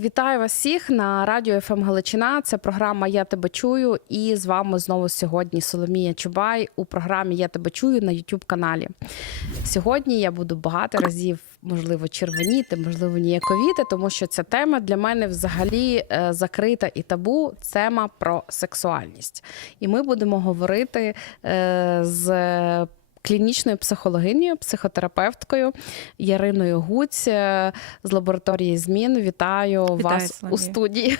Вітаю вас всіх на радіо ФМ Галичина. Це програма Я тебе чую. І з вами знову сьогодні Соломія Чубай у програмі Я тебе чую на youtube каналі. Сьогодні я буду багато разів, можливо, червоніти, можливо, ніяковіти, тому що ця тема для мене взагалі е, закрита і табу. Тема про сексуальність. І ми будемо говорити е, з. Клінічною психологинею, психотерапевткою Яриною Гуць е, з лабораторії змін. Вітаю, вас Соломія. у студії.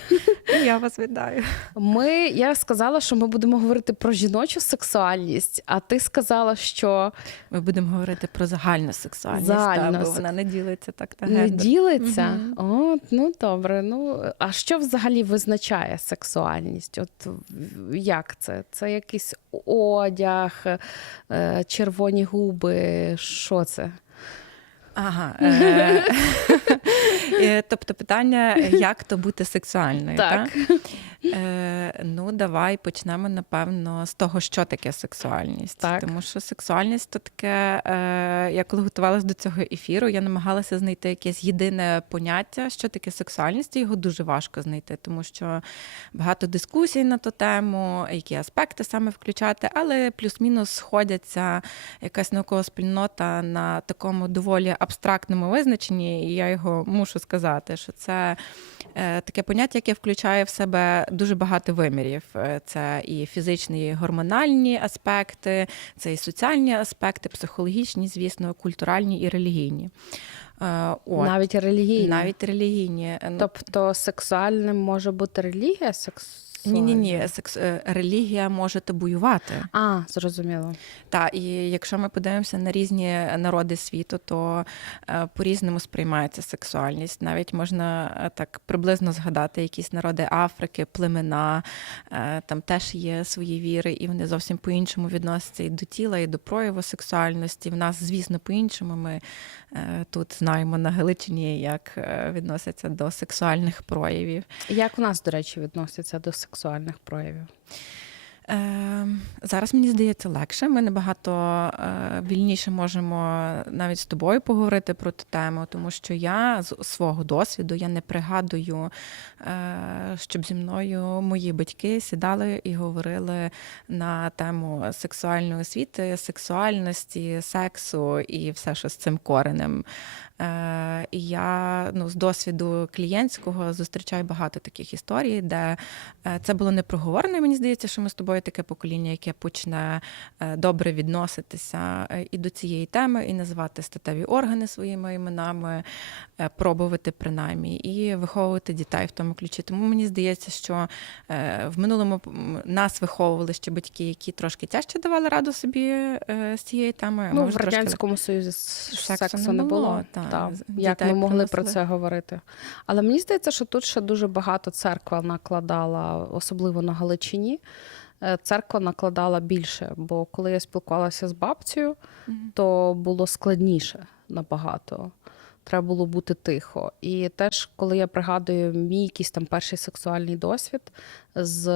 Я вас вітаю. Ми я сказала, що ми будемо говорити про жіночу сексуальність, а ти сказала, що Ми будемо говорити про загальну сексуальність, Загальну та, бо вона не ділиться так та не ділиться. Мгм. От, ну добре. Ну а що взагалі визначає сексуальність? От як це? Це якийсь одяг, е, червоні губи. Що це? Ага. Е- е, тобто питання, як то бути сексуальною. Так. Так? Е, ну, давай почнемо, напевно, з того, що таке сексуальність. Так. Тому що сексуальність то таке, е, я коли готувалася до цього ефіру, я намагалася знайти якесь єдине поняття, що таке сексуальність, і його дуже важко знайти, тому що багато дискусій на ту тему, які аспекти саме включати, але плюс-мінус сходяться якась наукова спільнота на такому доволі абстрактному визначенні, і я його мушу сказати, що це е, таке поняття, яке включає в себе дуже багато вимірів. Е, Це і фізичні, і гормональні аспекти, це і соціальні аспекти, психологічні, звісно, культуральні і релігійні. Е, От. Навіть релігійні. Навіть релігійні. Ну, Тобто сексуальним може бути релігія? Сексуальна? Ні, ні, ні, секс... е, релігія може табуювати. А, зрозуміло. Так, і якщо ми подивимося на різні народи світу, то е, по-різному сприймається сексуальність. Навіть можна е, так приблизно згадати якісь народи Африки, племена, е, там теж є свої віри, і вони зовсім по-іншому відносяться і до тіла, і до прояву сексуальності. В нас, звісно, по-іншому. Ми тут знаємо на Галичині, як е, відносяться до сексуальних проявів. Як у нас, до речі, відносяться до сексуальних проявів? Зараз мені здається легше. Ми набагато е, вільніше можемо навіть з тобою поговорити про ту тему, тому що я з свого досвіду я не пригадую, е, щоб зі мною мої батьки сідали і говорили на тему сексуальної освіти, сексуальності, сексу і все, що з цим коренем. Е, І я ну, з досвіду клієнтського зустрічаю багато таких історій, де е, це було не проговорено. і Мені здається, що ми з тобою таке покоління, яке почне е, добре відноситися е, і до цієї теми, і називати статеві органи своїми іменами, е, пробувати принаймні, і виховувати дітей в тому ключі. Тому мені здається, що в минулому нас виховували ще батьки, які трошки тяжче давали раду собі з цією темою. Ну, ми в вже трошки радянському Союзі Сексу сексу, не було, було. та, Та, Як ми могли про це говорити? Але мені здається, що тут ще дуже багато церква накладала, особливо на Галичині. Е, Церква накладала більше, бо коли я спілкувалася з бабцею, то було складніше набагато. Треба було бути тихо. І теж, коли я пригадую мій якийсь там перший сексуальний досвід, з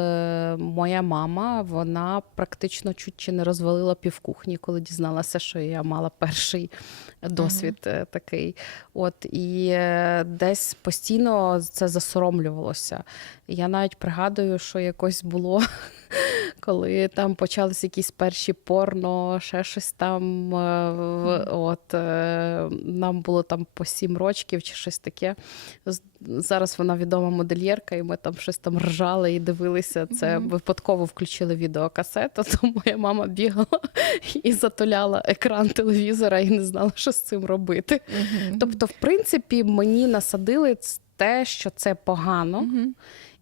моя мама, вона практично чуть чи не розвалила півкухні, коли дізналася, що я мала перший досвід е, такий. От і е, десь постійно це засоромлювалося. Я навіть пригадую, що якось було, коли там почалися якісь перші порно, ще щось там. е, От е, нам було там по сім рочків чи щось таке. Зараз вона відома модельєрка, і ми там щось там ржали і дивилися. Це випадково включили відеокасету, то моя мама бігала і затуляла екран телевізора і не знала, що з цим робити. Тобто, в принципі, мені насадили те, що це погано.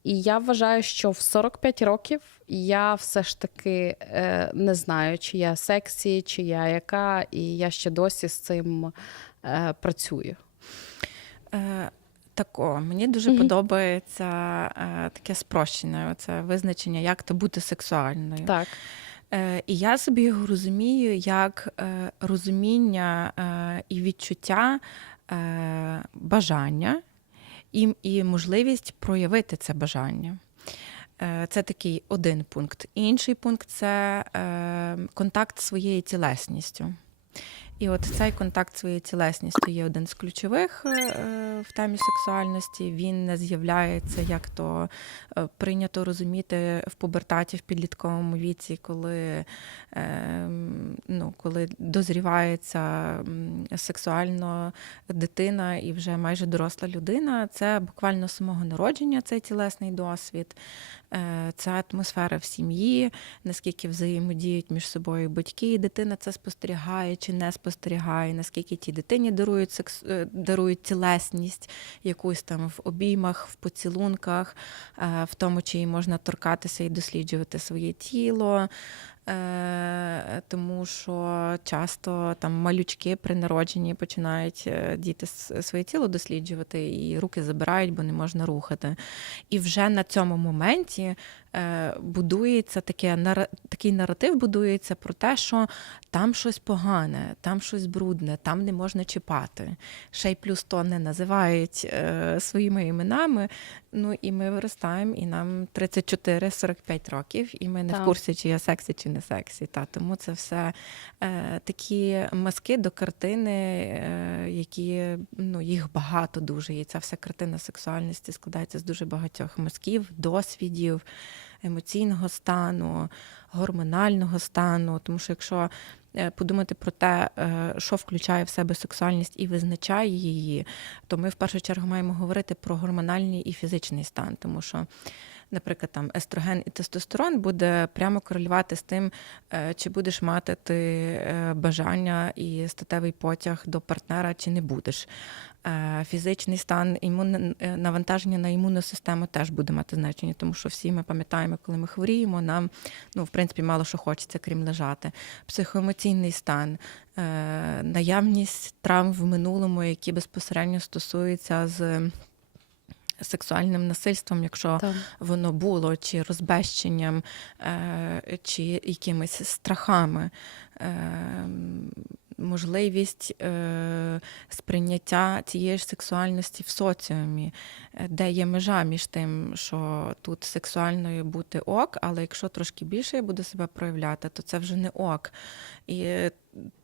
І я вважаю, що в 45 років я все ж таки е, не знаю, чи я сексі, чи я яка, і я ще досі з цим е, працюю. Е, Тако, мені дуже Мгм. подобається е, таке спрощене це визначення, як то бути сексуальною. Так. Е, і я собі його розумію як е, розуміння е, і відчуття е, бажання і, і можливість проявити це бажання. Е, Це такий один пункт. Інший пункт це е, контакт з своєю тілесністю. І от цей контакт своєю тілесністю є один з ключових е, в темі сексуальності. Він не з'являється, як то е, прийнято розуміти в пубертаті в підлітковому віці, коли, е, ну, коли дозрівається сексуально дитина і вже майже доросла людина. Це буквально з самого народження цей тілесний досвід. Е, Це атмосфера в сім'ї, наскільки взаємодіють між собою батьки і дитина це спостерігає чи не спостерігає, наскільки тій дитині дарують секс... е, дарують тілесність, якусь там в обіймах, в поцілунках, е, в тому, чи їй можна торкатися і досліджувати своє тіло. Е, Тому що часто там малючки при народженні починають е, діти своє тіло досліджувати і руки забирають, бо не можна рухати. І вже на цьому моменті е, будується таке такий наратив будується про те, що там щось погане, там щось брудне, там не можна чіпати. Ще й плюс то не називають своїми іменами. Ну і ми виростаємо, і нам 34-45 років, і ми не Так. в курсі, чи я сексі, чи не сексі. Та тому це все е, такі маски до картини, е, які ну їх багато дуже. І ця вся картина сексуальності складається з дуже багатьох мазків, досвідів, емоційного стану, гормонального стану. Тому що якщо е, подумати про те, е, що включає в себе сексуальність і визначає її, то ми в першу чергу маємо говорити про гормональний і фізичний стан, тому що. Наприклад, там естроген і тестостерон буде прямо корелювати з тим, е, чи будеш мати ти е, бажання і статевий потяг до партнера, чи не будеш. Е, Фізичний стан імун... навантаження на імунну систему теж буде мати значення, тому що всі ми пам'ятаємо, коли ми хворіємо, нам ну, в принципі мало що хочеться, крім лежати. Психоемоційний стан, наявність травм в минулому, які безпосередньо стосуються з сексуальним насильством, якщо Так. воно було, чи розбещенням, е, чи якимись страхами. Е, Можливість е, сприйняття цієї ж сексуальності в соціумі, е, де є межа між тим, що тут сексуальною бути ок, але якщо трошки більше я буду себе проявляти, то це вже не ок. І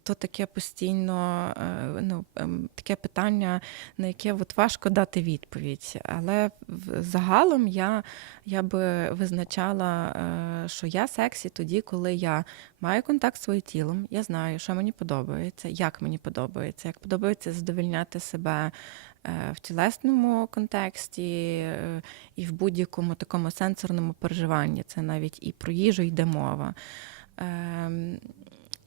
то таке постійно е, ну, ем, таке питання, на яке от важко дати відповідь. Але загалом я, я би визначала, е, що я сексі тоді, коли я маю контакт з своїм тілом, я знаю, що мені подобається, як мені подобається, як подобається задовольняти себе. е, В тілесному контексті і в будь-якому такому сенсорному переживанні. Це навіть і про їжу йде мова.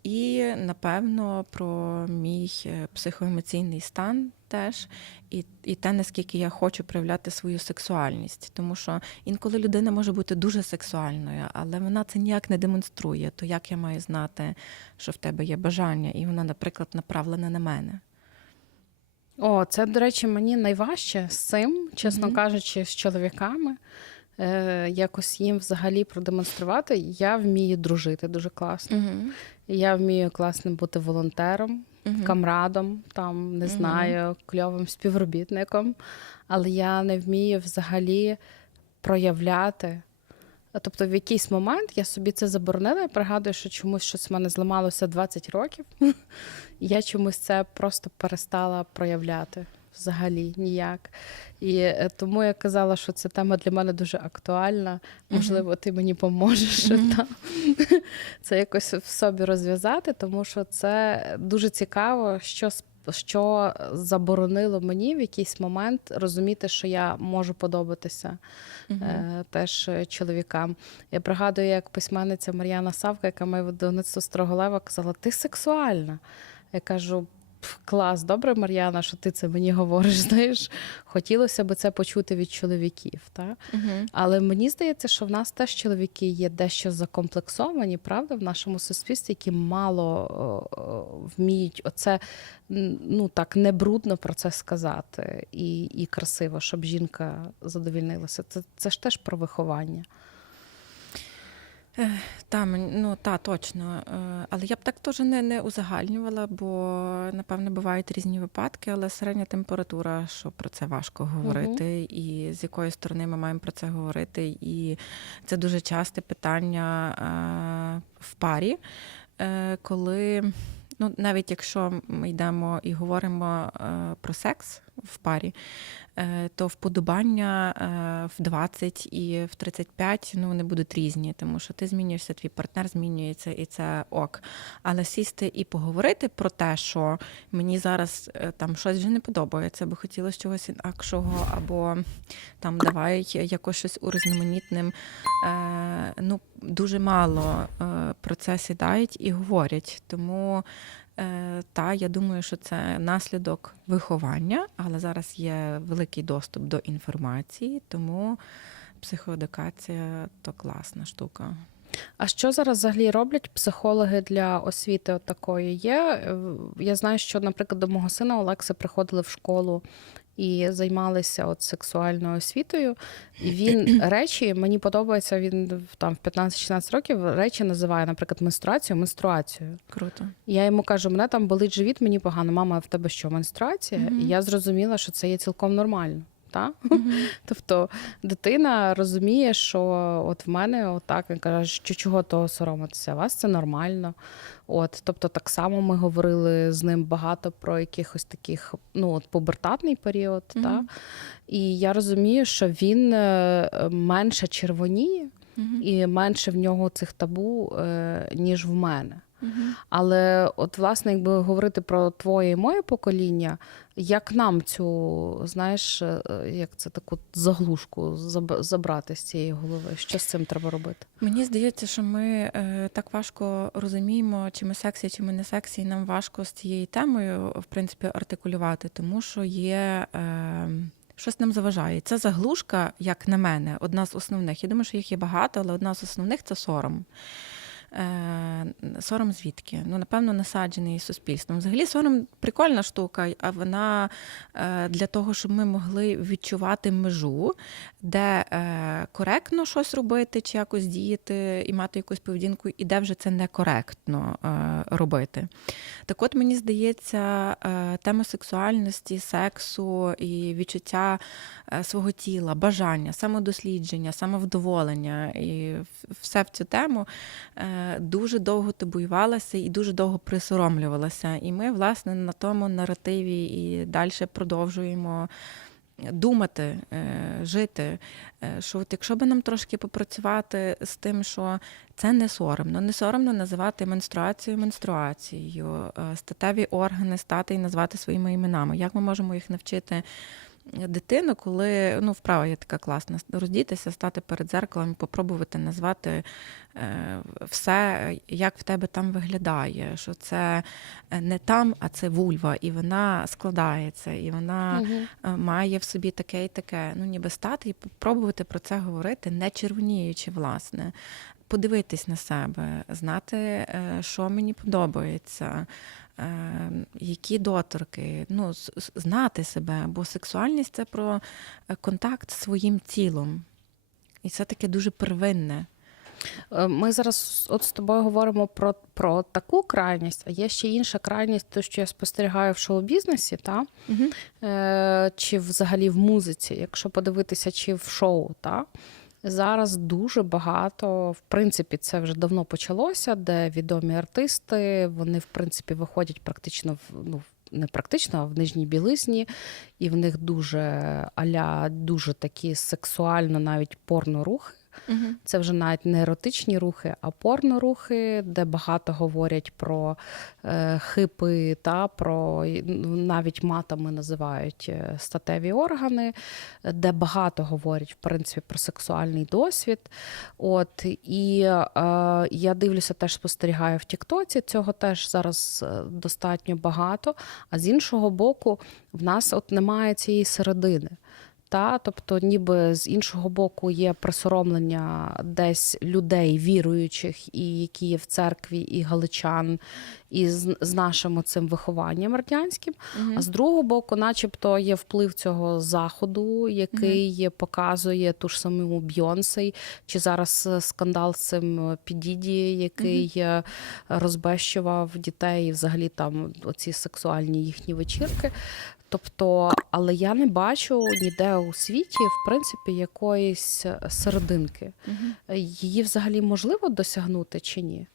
І, напевно, про мій е, психоемоційний стан теж, і, і те, наскільки я хочу проявляти свою сексуальність. Тому що інколи людина може бути дуже сексуальною, але вона це ніяк не демонструє. То як я маю знати, що в тебе є бажання, і вона, наприклад, направлена на мене? О, це, до речі, мені найважче з цим, чесно Мгм. кажучи, з чоловіками. Е, якось їм взагалі продемонструвати. Я вмію дружити дуже класно. Угу. Я вмію класним бути волонтером, камрадом, там не знаю, кльовим співробітником, але я не вмію взагалі проявляти. Тобто, в якийсь момент я собі це заборонила. Я пригадую, що чомусь щось в мене зламалося 20 років. і Я чомусь це просто перестала проявляти взагалі ніяк. І е, тому я казала, що ця тема для мене дуже актуальна. Можливо, ти мені поможеш там це якось в собі розв'язати, тому що це дуже цікаво, що що заборонило мені в якийсь момент розуміти, що я можу подобатися е, теж е, чоловікам. Я пригадую, як письменниця Мар'яна Савка, яка має видавництво Строголева, казала: Ти сексуальна. Я кажу. «Пф, Клас, добре, Мар'яна, що ти це мені говориш. Знаєш, хотілося б це почути від чоловіків. Та? Але мені здається, що в нас теж чоловіки є дещо закомплексовані, правда, в нашому суспільстві, які мало о, о, вміють оце ну так не брудно про це сказати і, і красиво, щоб жінка задовільнилася. Це, це ж теж про виховання. Та, мен- ну та точно. Е, Але я б так теж не, не узагальнювала, бо напевне бувають різні випадки, але середня температура, що про це важко говорити, і з якої сторони ми маємо про це говорити. І це дуже часте питання е, в парі, е, коли ну навіть якщо ми йдемо і говоримо про секс в парі, то вподобання е, в 20 і в 35 ну, вони будуть різні, тому що ти змінюєшся, твій партнер змінюється, і це ок. Але сісти і поговорити про те, що мені зараз е, там щось вже не подобається, бо хотілося чогось інакшого, або там давай якось щось урізноманітним. Е, ну, дуже мало е, про це сідають і говорять. Тому е, та я думаю, що це наслідок виховання, але зараз є великий доступ до інформації, тому психоедукація то класна штука. А що зараз взагалі роблять психологи для освіти от такої? Є Е, я знаю, що, наприклад, до мого сина Олекси приходили в школу і займалися от сексуальною освітою. І він речі мені подобається. Він там в 15-16 років речі називає, наприклад, менструацію менструацією. Круто. Я йому кажу, мене там болить живіт, мені погано. Мама, в тебе що, менструація? Мгм. І я зрозуміла, що це є цілком нормально. Та? Тобто дитина розуміє, що от в мене отак він каже, що чого того соромитися, у вас це нормально. От, тобто, так само ми говорили з ним багато про якихось таких, ну от пубертатний період. Та? І я розумію, що він е, менше червоніє Мгм. і менше в нього цих табу, е, ніж в мене. Але от, власне, якби говорити про твоє і моє покоління, як нам цю, знаєш, е, як це таку заглушку забрати з цієї голови? Що з цим треба робити? Мені здається, що ми е, так важко розуміємо, чи ми сексі, чи ми не сексі, і нам важко з цією темою, в принципі, артикулювати, тому що є. Е, Щось нам заважає. Це заглушка, як на мене, одна з основних. Я думаю, що їх є багато, але одна з основних це сором. Е, сором звідки? Ну, напевно, насаджений суспільством. Взагалі, сором прикольна штука, а вона е, для того, щоб ми могли відчувати межу, де е, коректно щось робити, чи якось діяти і мати якусь поведінку, і де вже це некоректно робити. Так от мені здається, тема сексуальності, сексу і відчуття свого тіла, бажання, самодослідження, самовдоволення і все в цю тему дуже довго табуювалася і дуже довго присоромлювалася. І ми, власне, на тому наративі і далі продовжуємо думати, е, жити. Е, Що от якщо би нам трошки попрацювати з тим, що це не соромно, не соромно називати менструацію менструацією, е, статеві органи стати і назвати своїми іменами. Як ми можемо їх навчити? Дитину, коли ну вправа є така класна, роздітися, стати перед зеркалом, попробувати назвати е, все, як в тебе там виглядає, що це е, не там, а це вульва, і вона складається, і вона е, має в собі таке і таке. Ну, ніби стати і попробувати про це говорити, не червоніючи, власне. Подивитись на себе, знати, що мені подобається, які доторки, ну, знати себе, бо сексуальність це про е, контакт з своїм тілом. І це таке дуже первинне. Е, Ми зараз от з тобою говоримо про, про таку крайність, а є ще інша крайність, то що я спостерігаю в шоу-бізнесі, та? е, чи взагалі в музиці, якщо подивитися, чи в шоу, та? Зараз дуже багато, в принципі, це вже давно почалося, де відомі артисти, вони, в принципі, виходять практично в ну, не практично, а в нижній білизні, і в них дуже аля, дуже такі сексуально, навіть порно-рухи. Це вже навіть не еротичні рухи, а порно-рухи, де багато говорять про е, хипи та про ну, навіть матами називають е, статеві органи, де багато говорять в принципі про сексуальний досвід. От і е, я дивлюся, теж спостерігаю в Тіктоці. Цього теж зараз е, достатньо багато. А з іншого боку, в нас от немає цієї середини. Та, тобто, ніби з іншого боку є присоромлення десь людей віруючих, і які є в церкві, і галичан, і з, з нашим цим вихованням радянським. А з другого боку, начебто, є вплив цього заходу, який показує ту ж саму Бйонсей, чи зараз е, скандал з цим Підіді, який е, розбещував дітей, і взагалі там оці сексуальні їхні вечірки. Тобто, але я не бачу ніде у світі, в принципі, якоїсь е, серединки. Мгм. Її взагалі можливо досягнути чи ні?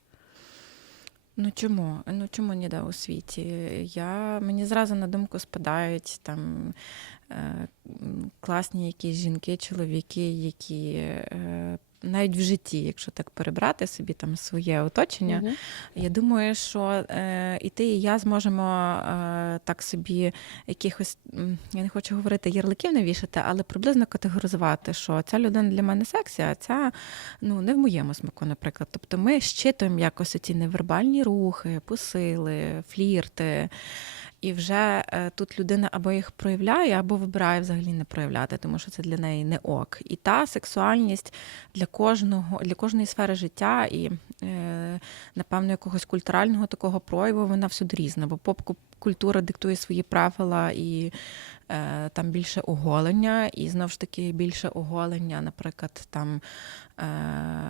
Ну чому? Ну чому ніде у світі? Я, мені зразу на думку спадають там е, класні якісь жінки, чоловіки, які е, навіть в житті, якщо так перебрати собі там своє оточення, Мгм. я думаю, що е, і ти, і я зможемо е, так собі якихось, я не хочу говорити ярликів навішати, але приблизно категоризувати, що ця людина для мене сексі, а ця ну, не в моєму смаку, наприклад. Тобто ми щитуємо якось ці невербальні рухи, посили, флірти. І вже е, тут людина або їх проявляє, або вибирає взагалі не проявляти, тому що це для неї не ок. І та сексуальність для кожного, для кожної сфери життя і, е, напевно, якогось культурального такого прояву, вона всюди різна. Бо поп-культура диктує свої правила і там більше оголення, і знову ж таки більше оголення, наприклад, там е,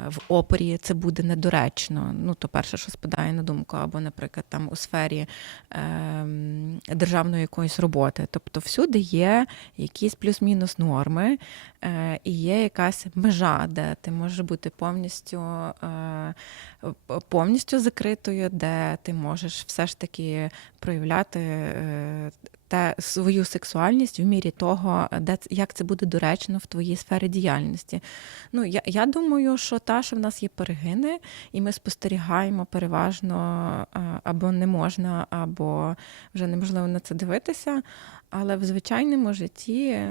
в опері це буде недоречно. Ну, то перше, що спадає на думку, або, наприклад, там у сфері ем, державної якоїсь роботи. Тобто всюди є якісь плюс-мінус норми, е, і є якась межа, де ти можеш бути повністю, е, повністю закритою, де ти можеш все ж таки проявляти. Те свою сексуальність в мірі того, де як це буде доречно в твоїй сфері діяльності. Ну я, я думаю, що та, що в нас є перегини, і ми спостерігаємо переважно або не можна, або вже неможливо на це дивитися. Але в звичайному житті,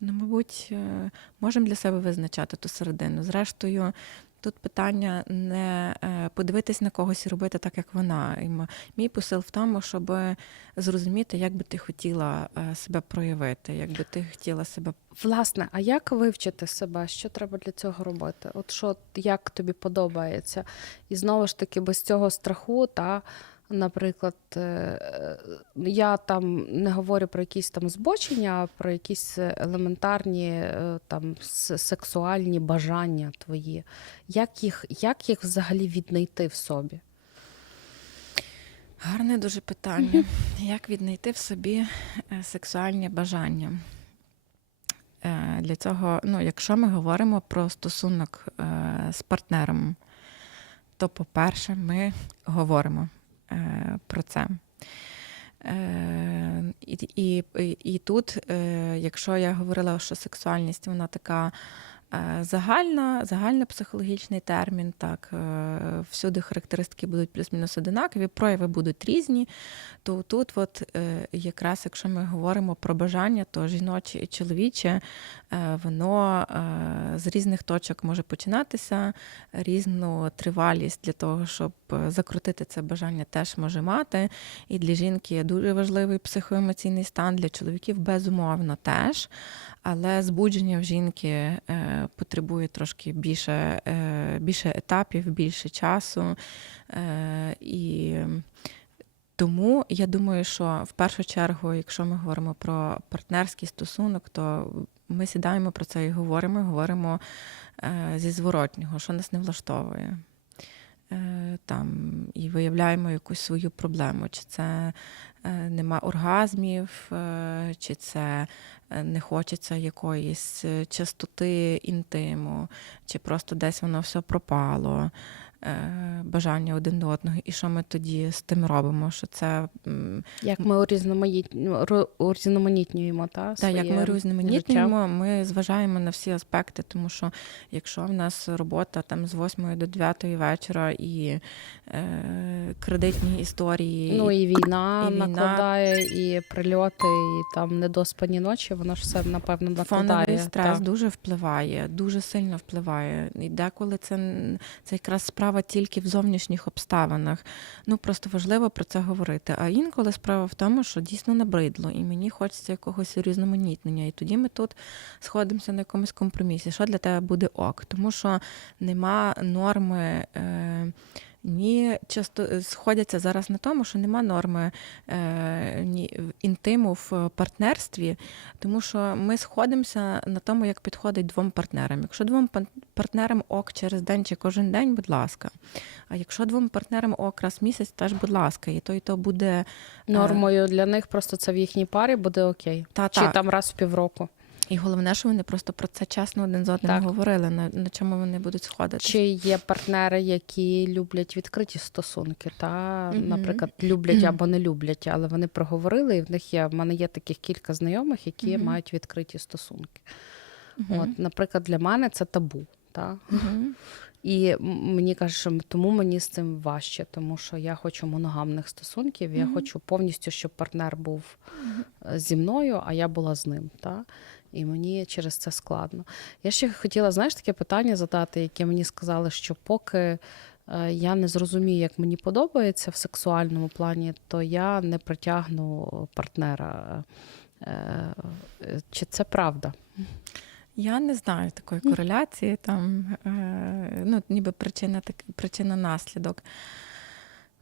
ну, мабуть, е, можемо для себе визначати ту середину. Зрештою, тут питання не е, подивитись на когось і робити так, як вона. І мій посил в тому, щоб зрозуміти, як би ти хотіла е, себе проявити, як би ти хотіла себе Власне, а як вивчити себе? Що треба для цього робити? От що як тобі подобається? І знову ж таки, без цього страху, та, наприклад, е, я там не говорю про якісь там збочення, а про якісь елементарні е, там сексуальні бажання твої. Як їх, як їх взагалі віднайти в собі? Гарне дуже питання. Як віднайти в собі е, сексуальні бажання? Для цього, ну, якщо ми говоримо про стосунок з партнером, то, по-перше, ми говоримо про це. Е, І, і, і, тут, е, якщо я говорила, що сексуальність вона така е, загальна, загальнопсихологічний термін, так, е, всюди характеристики будуть плюс-мінус одинакові, прояви будуть різні, то тут, от, е, якраз якщо ми говоримо про бажання, то жіноче і чоловіче, е, воно е, з різних точок може починатися, різну тривалість для того, щоб е, закрутити це бажання, теж може мати. І для жінки дуже важливий психоемоційний стан, для чоловіків безумовно теж. Але збудження в жінки е, потребує трошки більше, е, більше етапів, більше часу. Е, і тому я думаю, що в першу чергу, якщо ми говоримо про партнерський стосунок, то ми сідаємо про це і говоримо, говоримо е, зі зворотнього, що нас не влаштовує. Е, Там, і виявляємо якусь свою проблему. Чи це е, нема оргазмів, е, чи це не хочеться якоїсь частоти інтиму, чи просто десь воно все пропало, бажання один до одного. І що ми тоді з тим робимо? Що це Як ми урізноманітню- урізноманітнюємо та, та, як ми своє різноманітнюємо, ми зважаємо на всі аспекти, тому що якщо в нас робота там з 8 до 9 вечора і е, кредитні історії, Ну і війна і війна. накладає, і прильоти, і там недоспані ночі, воно ж все напевно накладає. Фоновий стрес та. дуже впливає, дуже сильно впливає. І деколи це, це якраз справа тільки в зовнішніх обставинах. Ну просто важливо про це говорити. А інколи справа в тому, що дійсно набридло, і мені хочеться якогось різноманітнення. І тоді ми тут сходимося на якомусь компромісі. Що для тебе буде ок? Тому що нема норми. Е, ні, часто сходяться зараз на тому, що нема норми е, ні, інтиму в партнерстві, тому що ми сходимося на тому, як підходить двом партнерам. Якщо двом партнерам ок через день чи кожен день, будь ласка. А якщо двом партнерам ок раз в місяць, теж будь ласка, і то, і то буде Нормою для них просто це в їхній парі буде окей. та Чи та там раз в півроку. І головне, що вони просто про це чесно один з одним Так. говорили, на, на чому вони будуть сходити. Чи є партнери, які люблять відкриті стосунки, та, Мгм. наприклад, люблять або не люблять, але вони проговорили, і в них є, в мене є таких кілька знайомих, які Мгм. мають відкриті стосунки. От, наприклад, для мене це табу. Та? І мені кажуть, що тому мені з цим важче, тому що я хочу моногамних стосунків, я Мгм. хочу повністю, щоб партнер був е, зі мною, а я була з ним. Та? І мені через це складно. Я ще хотіла, знаєш, таке питання задати, яке мені сказали, що поки е, я не зрозумію, як мені подобається в сексуальному плані, то я не притягну партнера. Е, е, Чи це правда? Я не знаю такої кореляції, там ну, ніби причина причина наслідок.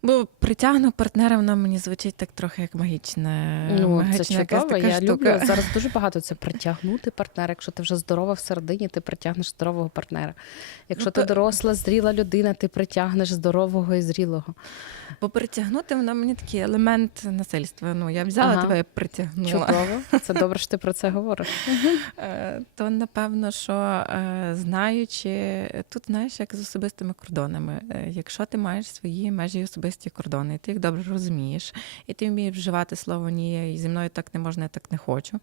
Бо притягну партнера, вона мені звучить так трохи як магічне. Ну, магічна це чудово. така Я штука. люблю зараз дуже багато це притягнути партнера. Якщо ти вже здорова всередині, ти притягнеш здорового партнера. Якщо Ну, ти то- доросла, зріла людина, ти притягнеш здорового і зрілого. Бо притягнути вона мені такий елемент насильства. Ну, я взяла Ага. тебе і притягнула. Чудово. Це добре, що ти про це говориш. Е, То напевно, що е, знаючи, тут знаєш, як з особистими кордонами. Е, Якщо ти маєш свої межі і особисті кордони, і ти їх добре розумієш, і ти вмієш вживати слово ні, і зі мною так не можна, я так не хочу.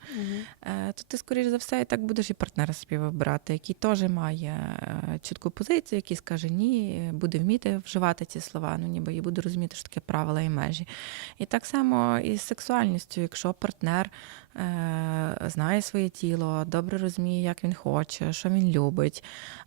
е, то ти, скоріш за все, і так будеш і партнера собі вибирати, який теж має е, чітку позицію, який скаже ні, буде вміти вживати ці слова, ну ніби і буде розуміти, що таке правила і межі. І так само і з сексуальністю, якщо партнер знає своє тіло, добре розуміє, як він хоче, що він любить.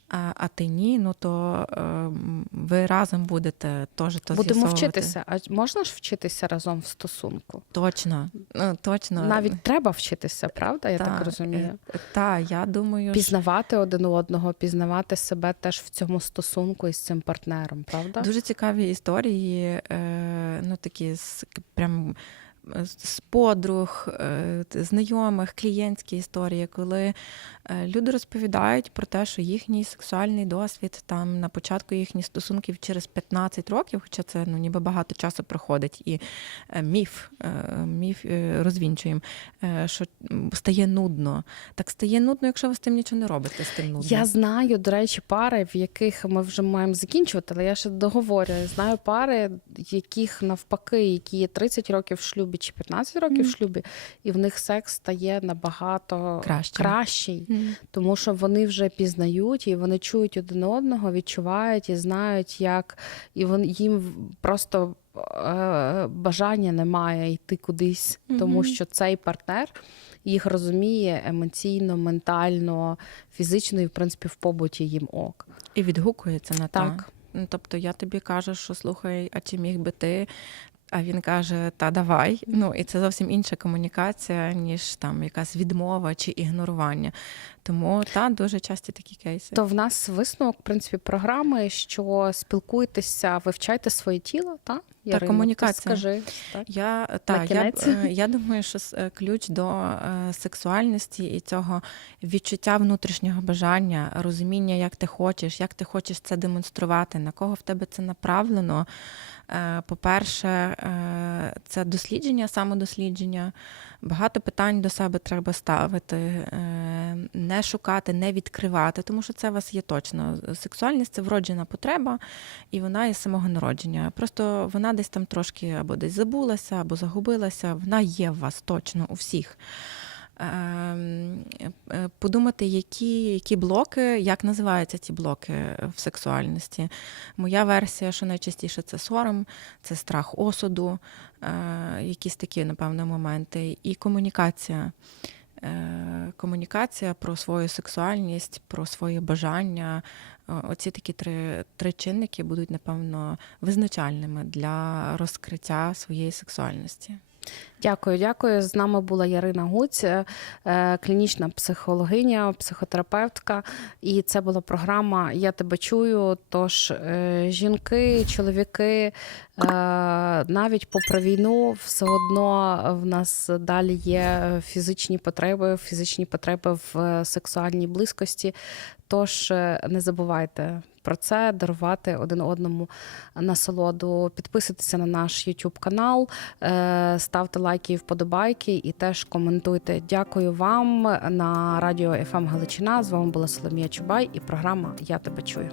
А, а ти ні, ну то е, ви разом будете теж то Будемо вчитися. А можна ж вчитися разом в стосунку? Точно, ну, точно. Навіть треба вчитися, правда? Я так розумію. е, Та, я думаю, Пізнавати один одного, пізнавати себе теж в цьому стосунку із цим партнером, правда? Дуже цікаві історії, е, ну такі з прям е, з подруг, е, знайомих, клієнтські історії, коли е, люди розповідають про те, що їхній сексуальний досвід там на початку їхніх стосунків через 15 років, хоча це ну ніби багато часу проходить, і е, міф, міф розвінчуємо, що стає нудно. Так стає нудно, якщо ви з тим нічого не робите, з тим нудно. Я знаю, до речі, пари, в яких ми вже маємо закінчувати, але я ще договорю. Знаю пари, яких навпаки, які є 30 років в шлюбі чи 15 років в шлюбі, і в них секс стає набагато Кращим. кращий, Мгм. тому що вони вже пізнають і вони чують один одного, відчувають і знають, як і вони їм просто. е, Бажання немає йти кудись, тому що цей партнер їх розуміє емоційно, ментально, фізично і, в принципі, в побуті їм ок. І відгукується на Так. так. Ну, Тобто я тобі кажу, що слухай, а чи міг би ти? А він каже, та давай. Ну і це зовсім інша комунікація, ніж там якась відмова чи ігнорування. Тому та дуже часті такі кейси. То в нас висновок, в принципі, програми, що спілкуйтеся, вивчайте своє тіло, та? Ярино, ти комунікація. Скажи, так? Я, та, я, е, я думаю, що е, ключ до е, сексуальності і цього відчуття внутрішнього бажання, розуміння, як ти хочеш, як ти хочеш це демонструвати, на кого в тебе це направлено. Е, По-перше, е, це дослідження, самодослідження. Багато питань до себе треба ставити, е, не шукати, не відкривати, тому що це у вас є точно. Сексуальність це вроджена потреба, і вона є самого народження. Просто вона десь там трошки або десь забулася, або загубилася. Вона є в вас точно у всіх. Ем, е, Подумати, які, які блоки, як називаються ті блоки в сексуальності. Моя версія, що найчастіше це сором, це страх осуду, е, якісь такі, напевно, моменти, і комунікація. Е, Комунікація про свою сексуальність, про своє бажання. Оці такі три, три чинники будуть, напевно, визначальними для розкриття своєї сексуальності. Дякую, дякую. З нами була Ярина Гуць, е, клінічна психологиня, психотерапевтка. І це була програма Я тебе чую. Тож е, жінки, чоловіки, е, навіть попри війну, все одно в нас далі є фізичні потреби, фізичні потреби в е, сексуальній близькості. Тож е, не забувайте про це, дарувати один одному насолоду. Підписуйтеся на наш YouTube канал, е, ставте лайки і вподобайки, і теж коментуйте. Дякую вам на радіо FM Галичина. З вами була Соломія Чубай і програма Я тебе чую.